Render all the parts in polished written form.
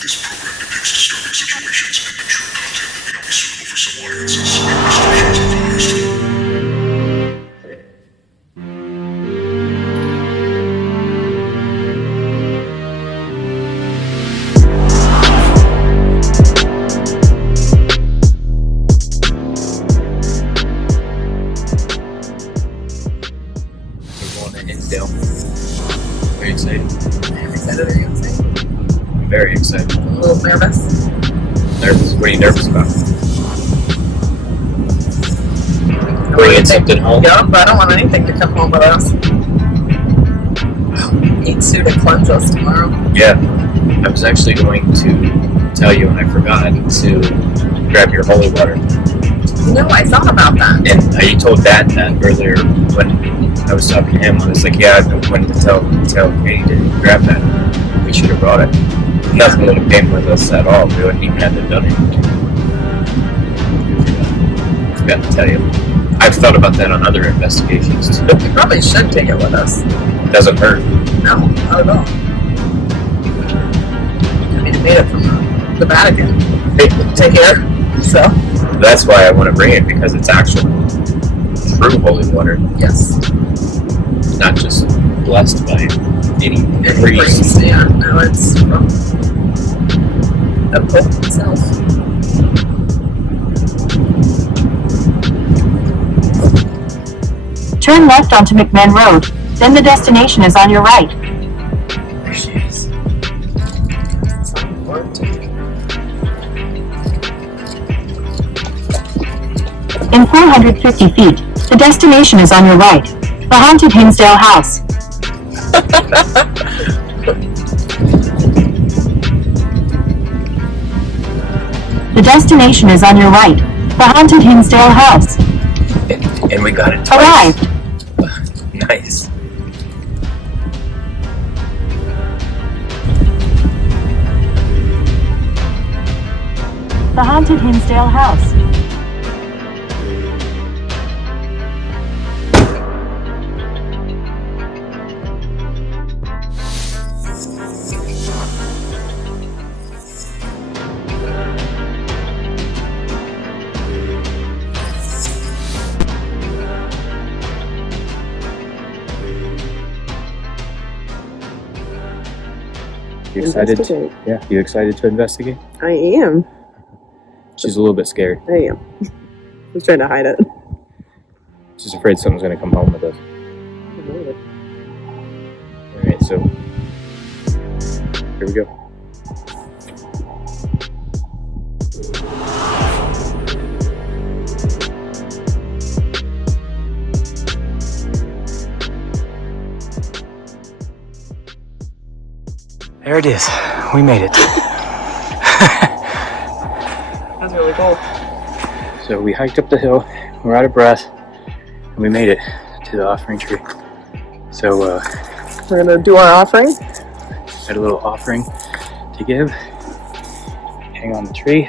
This program depicts disturbing situations and mature content that may not be suitable for some audiences. Restrictions advised. Hinsdale. Are you excited? I'm excited. Are you excited? I'm very excited. A little nervous. Nervous? What are you nervous about? Bringing something home? Yeah, but I don't want anything to come home with us. Eat Sue to cleanse us tomorrow. Yeah. I was actually going to tell you, and I forgot to grab your holy water. You know, I thought about that. And you told Dad that earlier when I was talking to him. I was like, yeah, I've been wanting to tell Katie to grab that. We should have brought it. Nothing would have came with us at all. We wouldn't even have done it. Forgot to tell you. I've thought about that on other investigations too. We probably should take it with us. It doesn't hurt. No, not at all. I mean, it made it from the Vatican. Take care. So. That's why I want to bring it, because it's actual true holy water. Yes. Not just blessed by any priest. Yeah, no, it's from the Pope himself. Turn left onto McMahon Road, then the destination is on your right. There she is. It's so important. In 450 feet, the destination is on your right. The haunted Hinsdale House. The destination is on your right. The haunted Hinsdale House. And we got it twice. Arrived. Nice. The haunted Hinsdale House. You excited? Yeah, you excited to investigate? I am. She's a little bit scared. I am. I was trying to hide it. She's afraid someone's going to come home with us. Alright, so here we go. There it is. We made it. That's really cool. So we hiked up the hill, we're out of breath, and we made it to the offering tree. So We're gonna do our offering. got a little offering to give. Hang on the tree.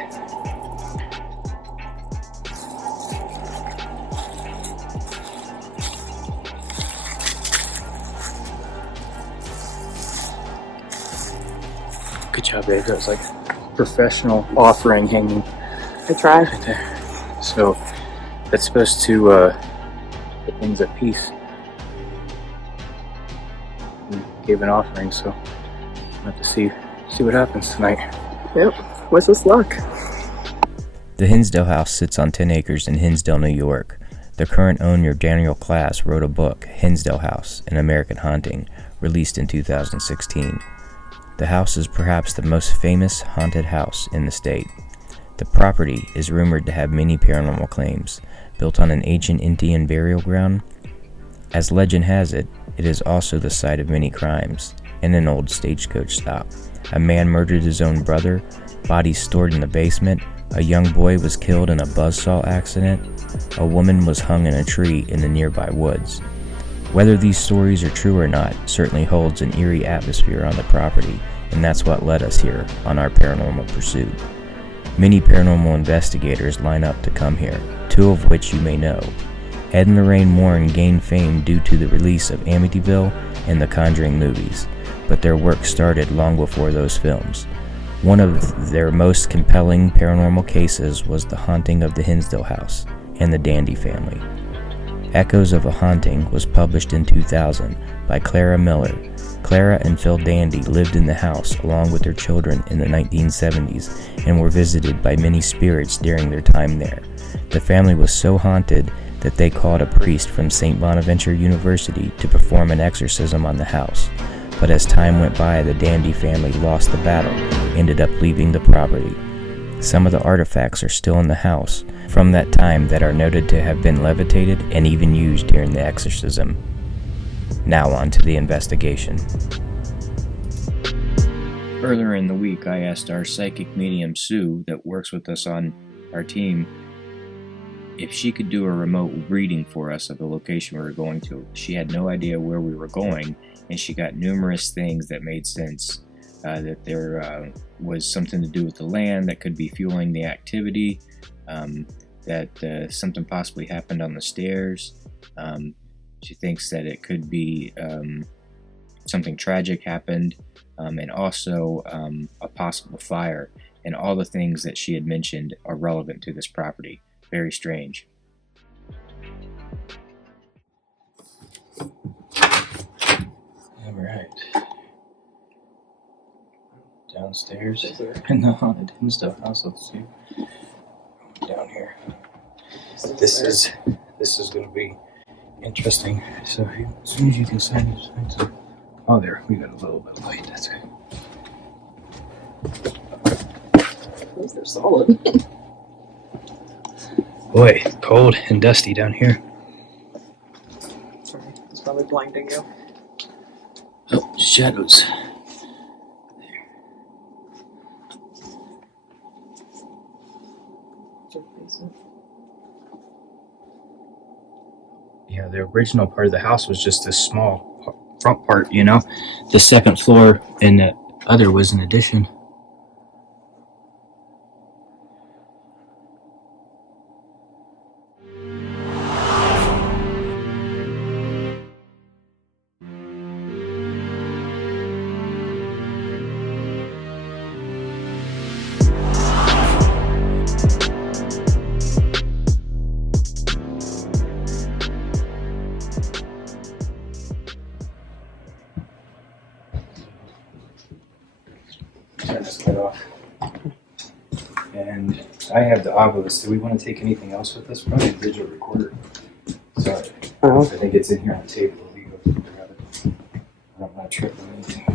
Good job, babe. That was like professional offering hanging I tried. right there. So that's supposed to put things at peace. We gave an offering, so we'll have to see what happens tonight. Yep. What's this luck? The Hinsdale House sits on 10 acres in Hinsdale, New York. The current owner, Owner Klaes, wrote a book, Hinsdale House, An American Haunting, released in 2016. The house is perhaps the most famous haunted house in the state. The property is rumored to have many paranormal claims, built on an ancient Indian burial ground. As legend has it, it is also the site of many crimes and an old stagecoach stop. A man murdered his own brother, bodies stored in the basement, a young boy was killed in a buzzsaw accident, a woman was hung in a tree in the nearby woods. Whether these stories are true or not certainly holds an eerie atmosphere on the property, and that's what led us here on our paranormal pursuit. Many paranormal investigators line up to come here, two of which you may know. Ed and Lorraine Warren gained fame due to the release of Amityville and The Conjuring movies, but their work started long before those films. One of their most compelling paranormal cases was the haunting of the Hinsdale House and the Dandy family. Echoes of a Haunting was published in 2000 by Clara Miller. Clara and Phil Dandy lived in the house along with their children in the 1970s and were visited by many spirits during their time there. The family was so haunted that they called a priest from St. Bonaventure University to perform an exorcism on the house. But as time went by, the Dandy family lost the battle, ended up leaving the property. Some of the artifacts are still in the house from that time that are noted to have been levitated and even used during the exorcism. Now on to the investigation. Earlier in the week, I asked our psychic medium Sue that works with us on our team if she could do a remote reading for us of the location we were going to. She had no idea where we were going, and she got numerous things that made sense. That there was something to do with the land that could be fueling the activity, that something possibly happened on the stairs. She thinks that it could be something tragic happened, and also a possible fire. And all the things that she had mentioned are relevant to this property. Very strange. All right. Downstairs in the haunted Hinsdale House. Let's see. Down here. This is going to be interesting. So as soon as you can sign it. Oh, there. We got a little bit of light. That's good. Those are solid. Boy, cold and dusty down here. Sorry, it's probably blinding you. Oh, shadows. Yeah, the original part of the house was just this small front part, you know. The second floor and the other was an addition. Turn this light off. And I have the obelisk. Do we want to take anything else with us? Probably a digital recorder. Sorry. Oh. I think it's in here on the table. We go grab it. I don't want to trip on anything.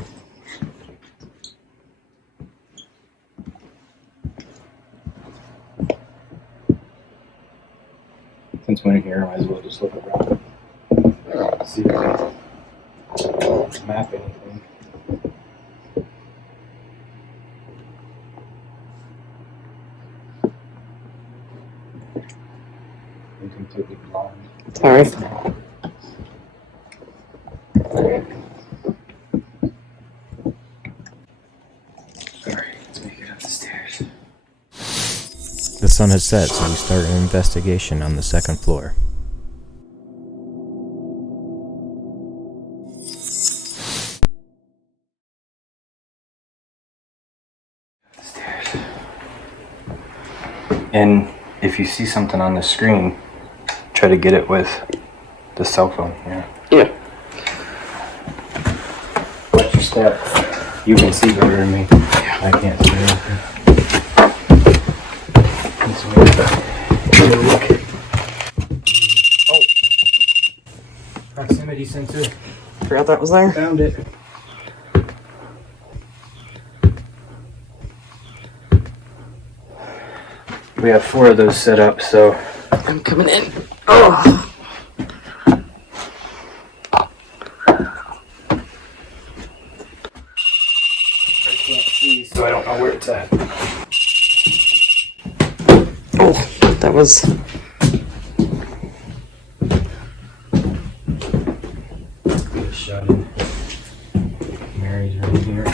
Since we're in here, I might as well just look around. See if I can map anything. I'm completely blind. Sorry. Alright, let's make it up the stairs. The sun has set, so we start an investigation on the second floor. Stairs. And if you see something on the screen, try to get it with the cell phone. Yeah. Watch your step. You can see better than me. I can't see anything. Oh! Proximity sensor. Forgot that was there. Found it. We have 4 of those set up, so I'm coming in. Oh! I can't see, so I don't know where it's at. Oh, that was... Shut in. Mary's right here.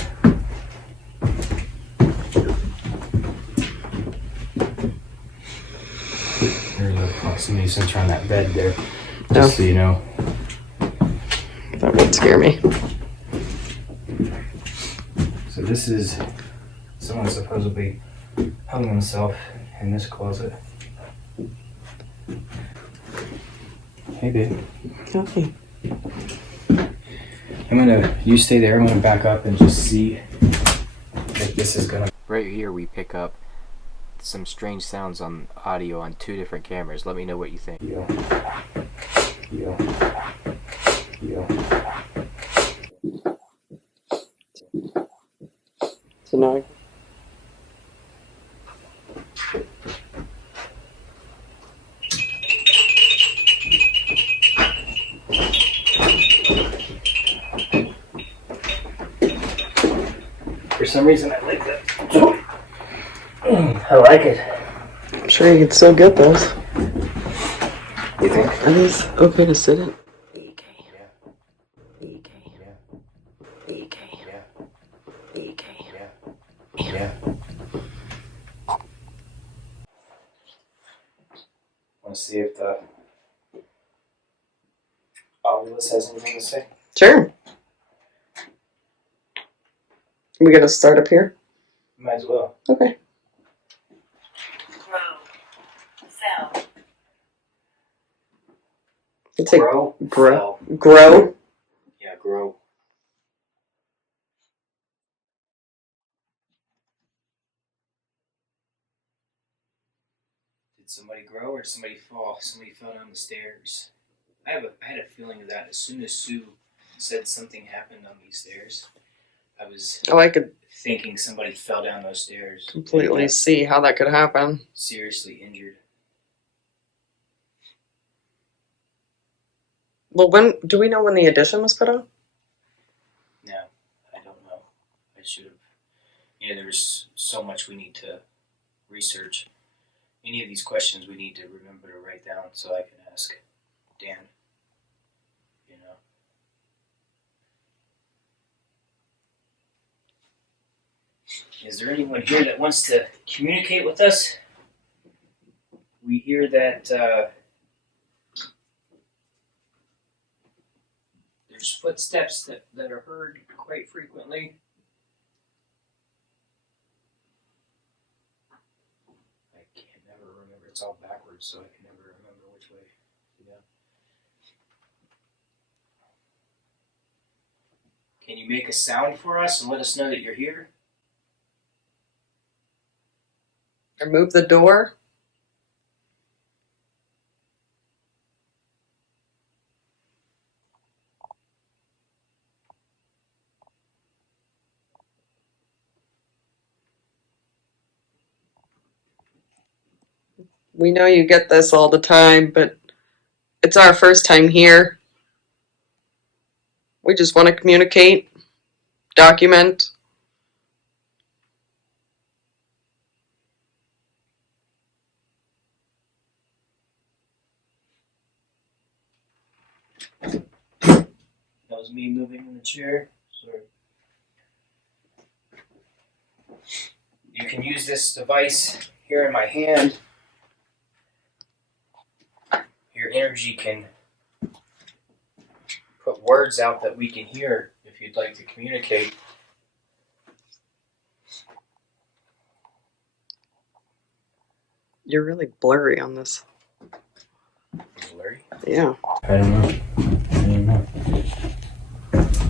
There's a proximity sensor on that bed there. Just so you know. That would scare me. So this is Someone supposedly hung himself in this closet. Hey, babe. Okay. You stay there. I'm gonna back up and just see if this is gonna. Right here, we pick up some strange sounds on audio on 2 different cameras. Let me know what you think. Yo. So now For some reason, I like that. I like it. I'm sure you can still get those. You think? Are these okay to sit in? Yeah. Want to see if the Oculus has anything to say? Sure. We gotta start up here? Might as well. Okay. It's Grow. Grow. Yeah, grow. Did somebody grow or did somebody fall? Somebody fell down the stairs. I had a feeling of that as soon as Sue said something happened on these stairs. I was I could thinking somebody fell down those stairs. completely see how that could happen. Seriously injured. Well, when do we know when the addition was put on? No, I don't know. I should have. There's so much we need to research. Any of these questions we need to remember to write down so I can ask Dan. Is there anyone here that wants to communicate with us? We hear that there's footsteps that are heard quite frequently. I can't never remember. It's all backwards, so I can never remember which way to go. Can you make a sound for us and let us know that you're here? Or move the door? We know you get this all the time, but it's our first time here. We just want to communicate, document. That was me moving in the chair. Sorry. You can use this device here in my hand. Your energy can put words out that we can hear if you'd like to communicate. You're really blurry on this. Blurry? Yeah. I don't know.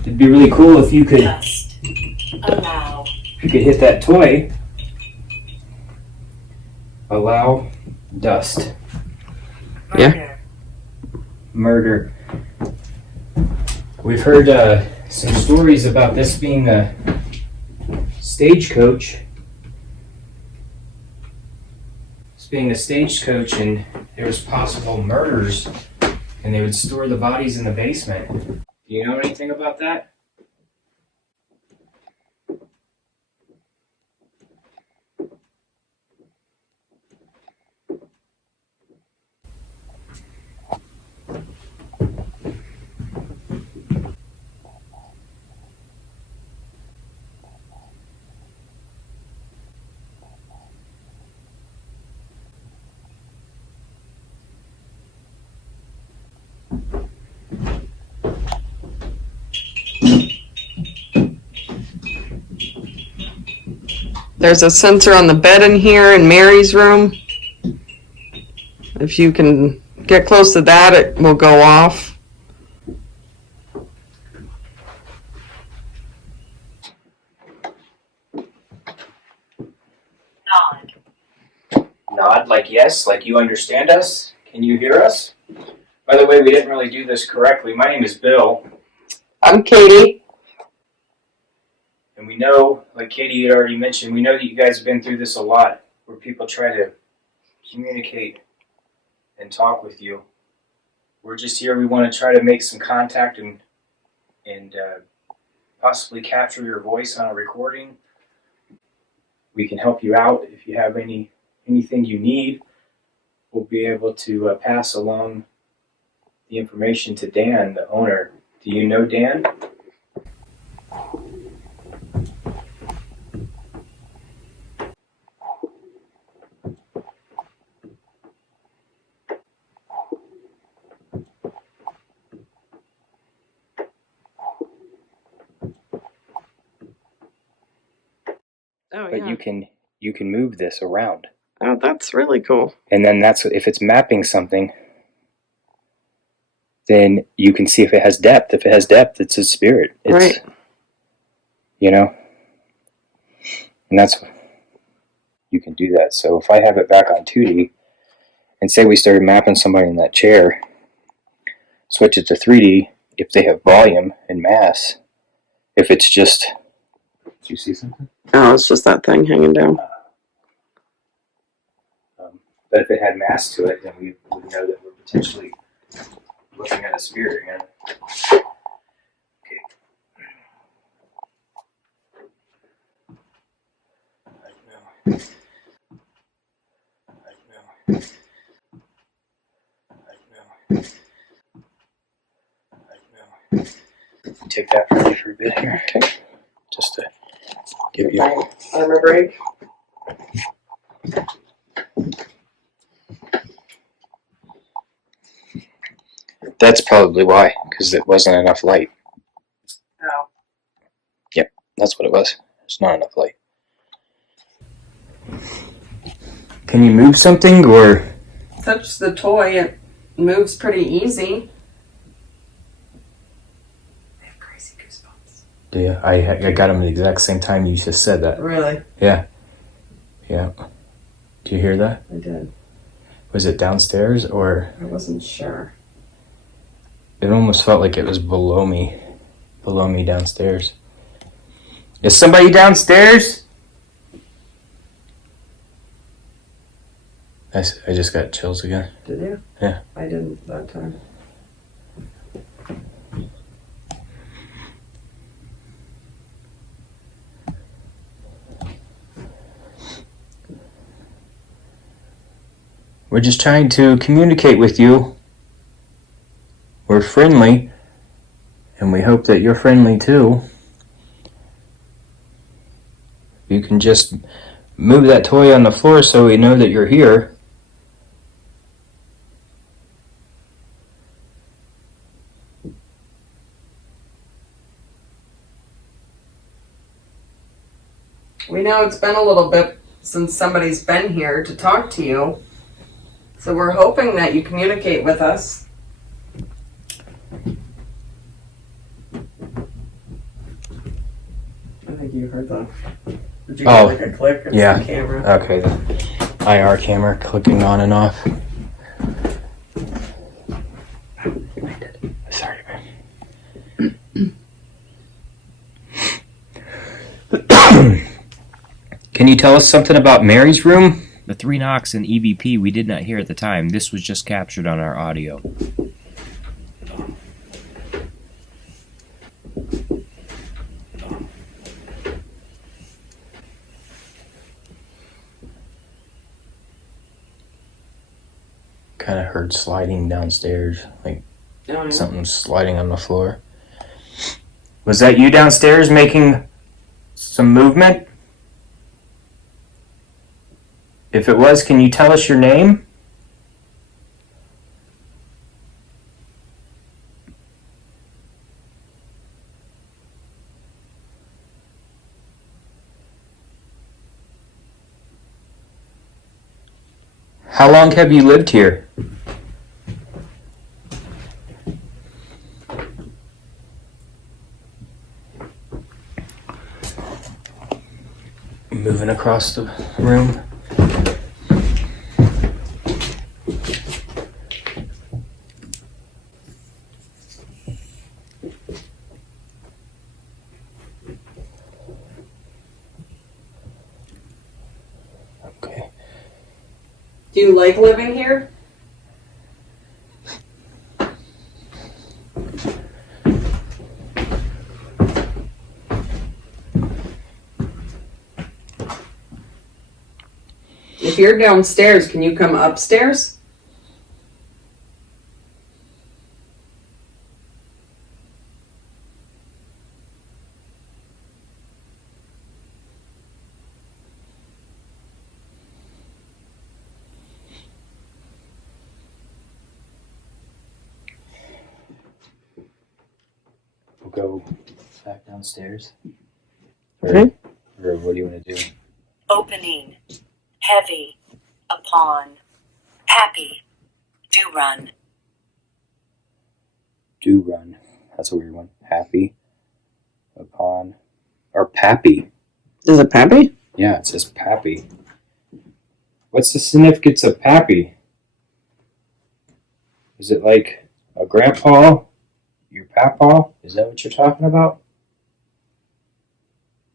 It'd be really cool if you could Allow. If you could hit that toy. Allow dust. Yeah. Murder. We've heard some stories about this being a stagecoach. This being a stagecoach, and there was possible murders, and they would store the bodies in the basement. Do you know anything about that? There's a sensor on the bed in here in Mary's room. If you can get close to that, it will go off. Nod. Nod like yes, like you understand us. Can you hear us? By the way, we didn't really do this correctly. My name is Bill. I'm Katie. And we know, like Katie had already mentioned, we know that you guys have been through this a lot, where people try to communicate and talk with you. We're just here. We want to try to make some contact and possibly capture your voice on a recording. We can help you out if you have anything you need. We'll be able to pass along the information to Dan, the owner. Do you know Dan? Oh, But yeah. you can move this around. Oh, that's really cool. And then that's if it's mapping something, then you can see if it has depth. If it has depth, it's a spirit. It's, Right. You know? And that's, you can do that. So if I have it back on 2D, and say we started mapping somebody in that chair, switch it to 3D, if they have volume and mass, if it's just, did you see something? Oh, it's just that thing hanging down. But if it had mass to it, then we would know that we're potentially looking at a spirit again. Okay. I know. Take that from me for a bit here. Okay. Just to give you armor break. That's probably why, because it wasn't enough light. Oh. Yep, that's what it was. There's not enough light. Can you move something, or? Touch the toy, it moves pretty easy. I have crazy goosebumps. Yeah, I got them at the exact same time you just said that. Really? Yeah. Yeah. Do you hear that? I did. Was it downstairs, or? I wasn't sure. It almost felt like it was below me downstairs. Is somebody downstairs? I just got chills again. Did you? Yeah. I didn't that time. We're just trying to communicate with you. We're friendly, and we hope that you're friendly too. You can just move that toy on the floor so we know that you're here. We know it's been a little bit since somebody's been here to talk to you. So we're hoping that you communicate with us. I think you heard that. Did you Oh, get like a click? It's yeah. the camera. Okay, the IR camera clicking on and off. Sorry, man. Can you tell us something about Mary's room? The 3 knocks in EVP we did not hear at the time. This was just captured on our audio. Kind of heard sliding downstairs, like Oh, yeah. something sliding on the floor. Was that you downstairs making some movement? If it was, can you tell us your name? How long have you lived here? Moving across the room. Okay. Do you like living here? If you're downstairs, can you come upstairs? We'll go back downstairs. Okay. Or what do you want to do? Opening. Heavy. Upon. Happy. Do run. Do run. That's a weird one. Happy. Upon. Or Pappy. Is it Pappy? Yeah, it says Pappy. What's the significance of Pappy? Is it like a grandpa? Your papa? Is that what you're talking about?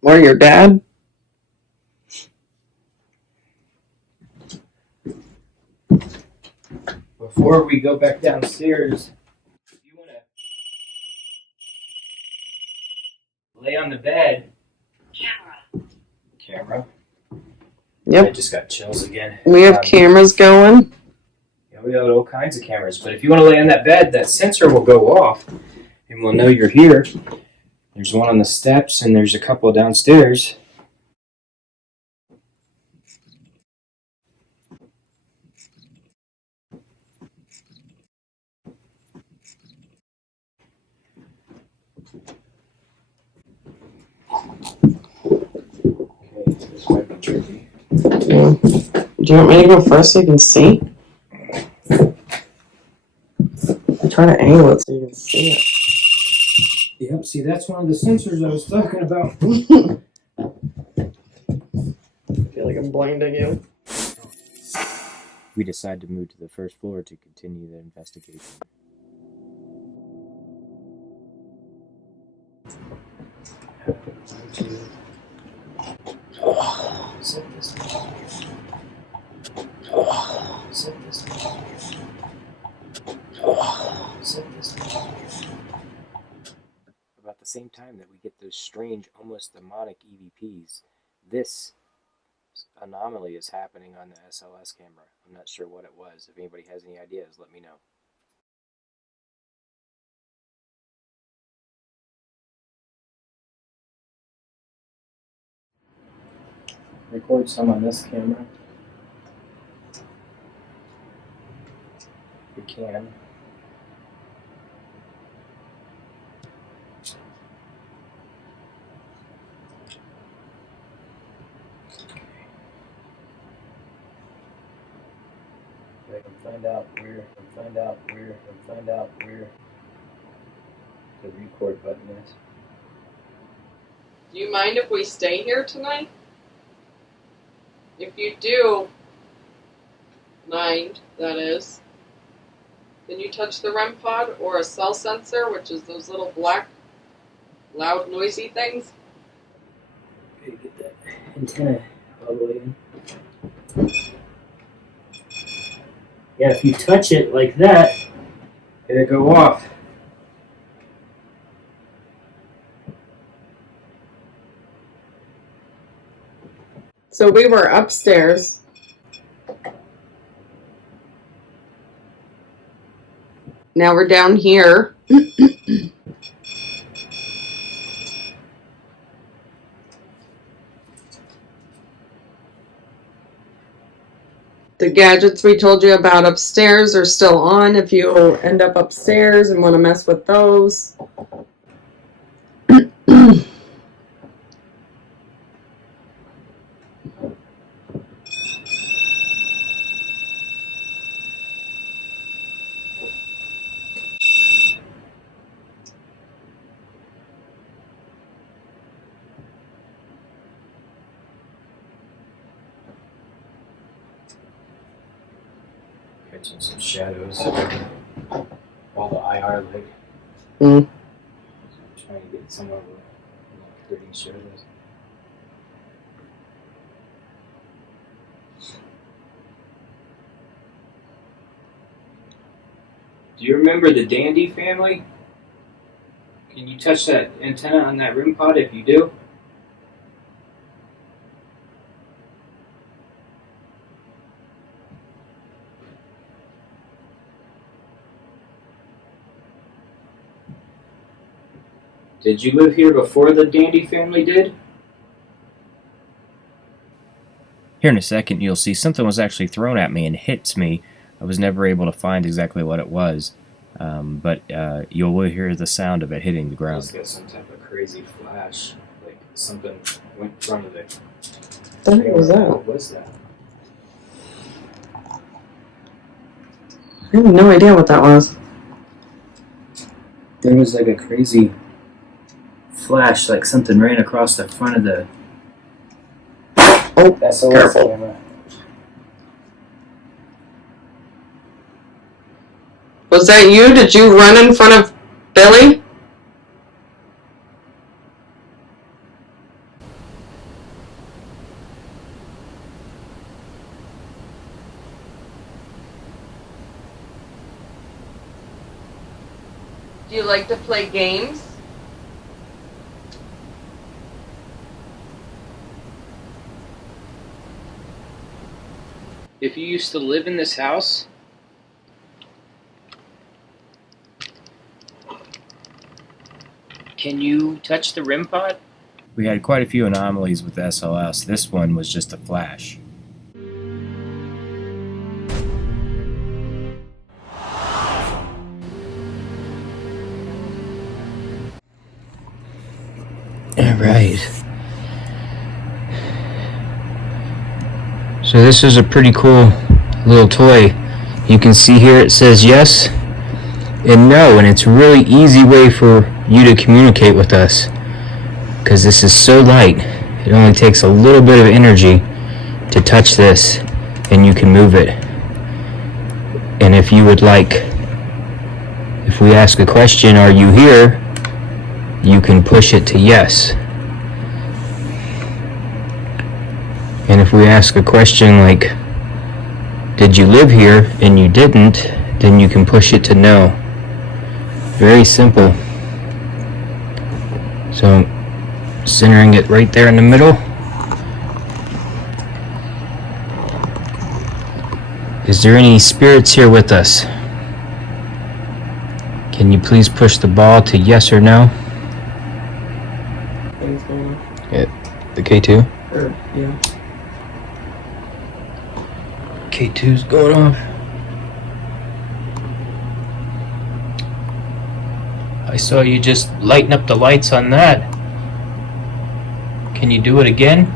Or your dad? Before we go back downstairs, if you want to lay on the bed. Camera? I Yep. just got chills again. We have cameras going. Yeah, we have all kinds of cameras. But if you want to lay on that bed, that sensor will go off and we'll know you're here. There's one on the steps and there's a couple downstairs. Okay, this might be tricky. Yeah. Do you want me to go first so you can see? I'm trying to angle it so you can see it. Yep, see, that's one of the sensors I was talking about. I feel like I'm blinding you. We decide to move to the first floor to continue the investigation. About the same time that we get those strange, almost demonic EVPs, this anomaly is happening on the SLS camera. I'm not sure what it was. If anybody has any ideas, let me know. Record some on this camera. We can. I can find out where the record button is. Do you mind if we stay here tonight? If you do mind, that is, can you touch the REM pod or a cell sensor, which is those little black, loud, noisy things? Okay, get that antenna all the way in. Yeah, if you touch it like that, it'll go off. So we were upstairs. Now we're down here. The gadgets we told you about upstairs are still on if you end up upstairs and want to mess with those. catching some shadows. All the IR light. Mm. Trying to get some of the pretty shadows. Do you remember the Dandy family? Can you touch that antenna on that REM pod if you do? Did you live here before the Dandy family did? Here in a second, you'll see something was actually thrown at me and hits me. I was never able to find exactly what it was, but you will hear the sound of it hitting the It's ground. got some type of crazy flash, like something went in front of it. What was that? What was that? I have no idea what that was. There was like a crazy flash, like something ran across the front of the SOS careful. camera. Was that you? Did you run in front of Billy? Do you like to play games? If you used to live in this house, can you touch the REM pod? We had quite a few anomalies with SLS. This one was just a flash. Alright. So this is a pretty cool little toy. You can see here it says yes and no, and it's a really easy way for you to communicate with us. Because this is so light, it only takes a little bit of energy to touch this, and you can move it. And if you would like, if we ask a question, are you here? You can push it to yes. And if we ask a question like, did you live here? And you didn't, then you can push it to no. Very simple. So, centering it right there in the middle. Is there any spirits here with us? Can you please push the ball to yes or no? Things going on. Yeah, the K2? Yeah. K2's going off. I saw you just lighten up the lights on that. Can you do it again?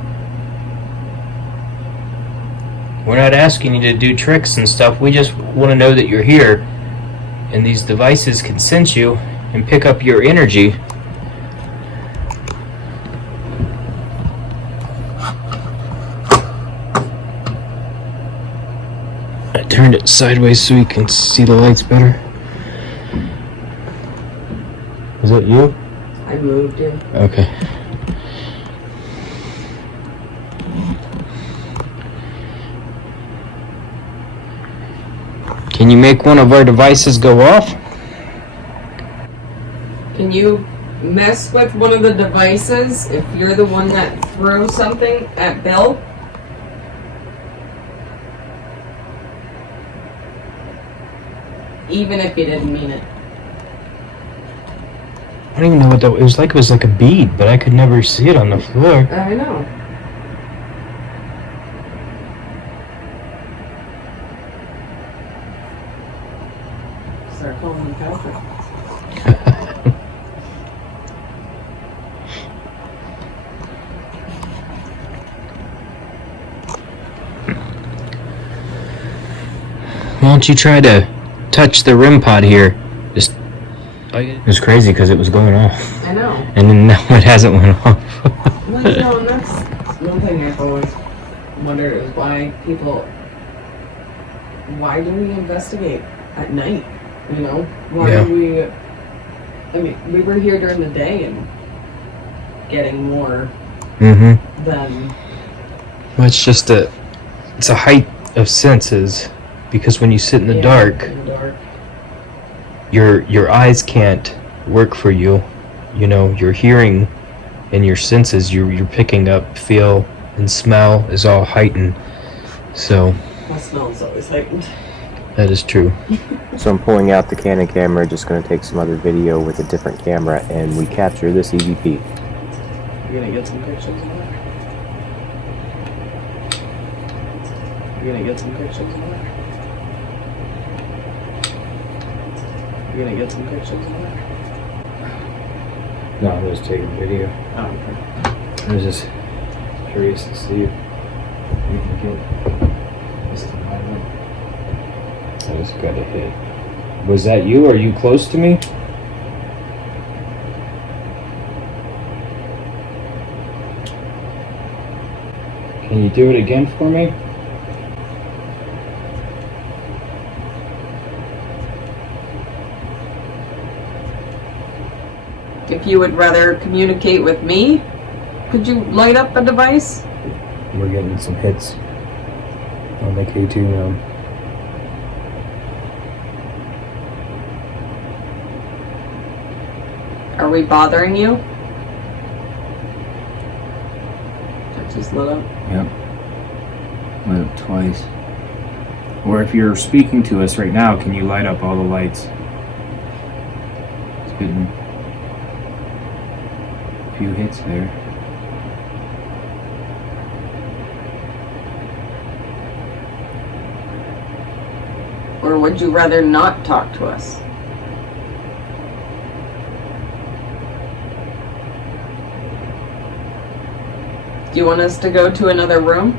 We're not asking you to do tricks and stuff. We just want to know that you're here. And these devices can sense you and pick up your energy. I turned it sideways so you can see the lights better. Is that you? I moved in. Okay. Can you make one of our devices go off? Can you mess with one of the devices if you're the one that threw something at Bill? Even if you didn't mean it. I don't even know what that was. It was like a bead, but I could never see it on the floor. I know. Start calling him Patrick. Why don't you try to touch the REM pod here? Just. It was crazy because it was going off. I know. And then now it hasn't went off. Well, you know, and that's one thing I've always wondered is why people why do we investigate at night? You know, why Yeah. do we? I mean, we were here during the day and getting more Mm-hmm. than Well, it's a height of senses, because when you sit in the dark, In the dark. your eyes can't work for you. You know, your hearing and your senses, you're picking up, feel, and smell is all heightened. So My smell's always heightened. that is true. So I'm pulling out the Canon camera, just going to take some other video with a different camera, and we capture this EVP. You're gonna get some pictures of that? You're gonna get some pictures of that? You're gonna get some pictures of that? No, I was taking video. Oh, okay. I was just curious to see if we can get this to line up. I just got a hit. Was that you? Are you close to me? Can you do it again for me? If you would rather communicate with me, could you light up a device? We're getting some hits on the K2 now. Are we bothering you? That just lit up. Yep. Lit up twice. Or if you're speaking to us right now, can you light up all the lights? It's getting a few hits there. Or would you rather not talk to us? Do you want us to go to another room?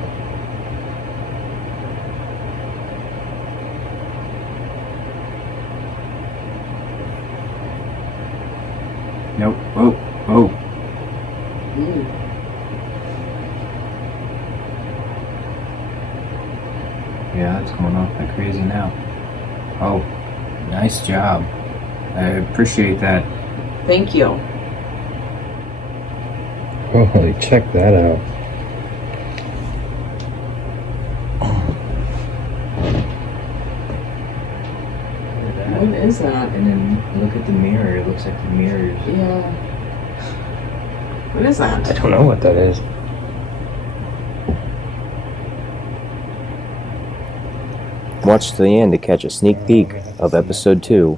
Nope. Oh, oh. Yeah, it's going off like crazy now. Oh, nice job. I appreciate that. Thank you. Holy, check that out. What is that? And then look at the mirror. It looks like the mirrors. Yeah. What is that? I don't know what that is. Watch to the end to catch a sneak peek of episode 2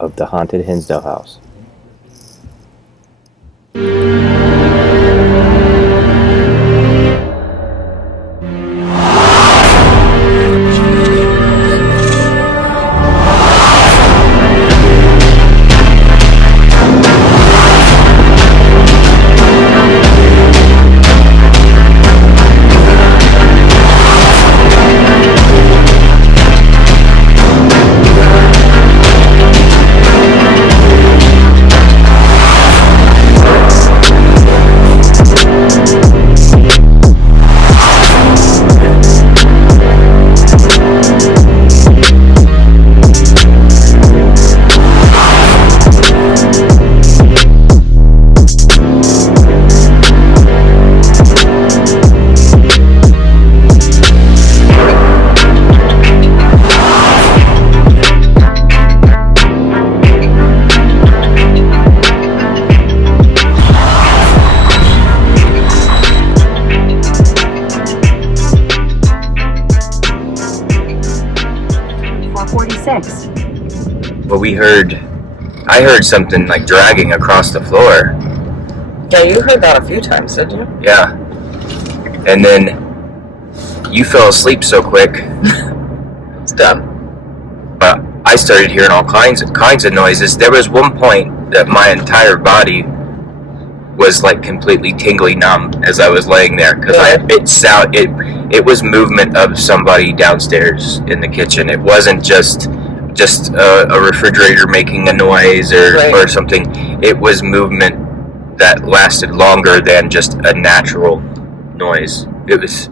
of The Haunted Hinsdale House. Well, I heard something like dragging across the floor. Yeah, you heard that a few times, didn't you? Yeah. And then you fell asleep so quick. It's done. But I started hearing all kinds of noises. There was one point that my entire body was like completely tingly numb as I was laying there, because it was movement of somebody downstairs in the kitchen. It wasn't just a refrigerator making a noise or something. It was movement that lasted longer than just a natural noise. It was